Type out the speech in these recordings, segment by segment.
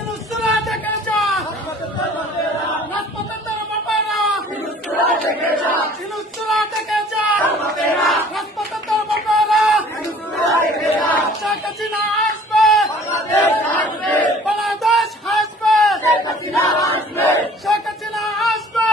ইনুসরা দেখে যা রাজপথের বাবারা ইনুসরা দেখে যা রাজপথের বাবারা শেখ হাসিনা আসবে বাংলাদেশ আসবে শেখ হাসিনা আসবে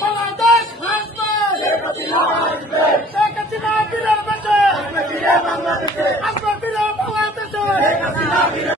বাংলাদেশ আসবে শেখ হাসিনা বীরের বেঁচে আসবে বীরে বাংলাদেশে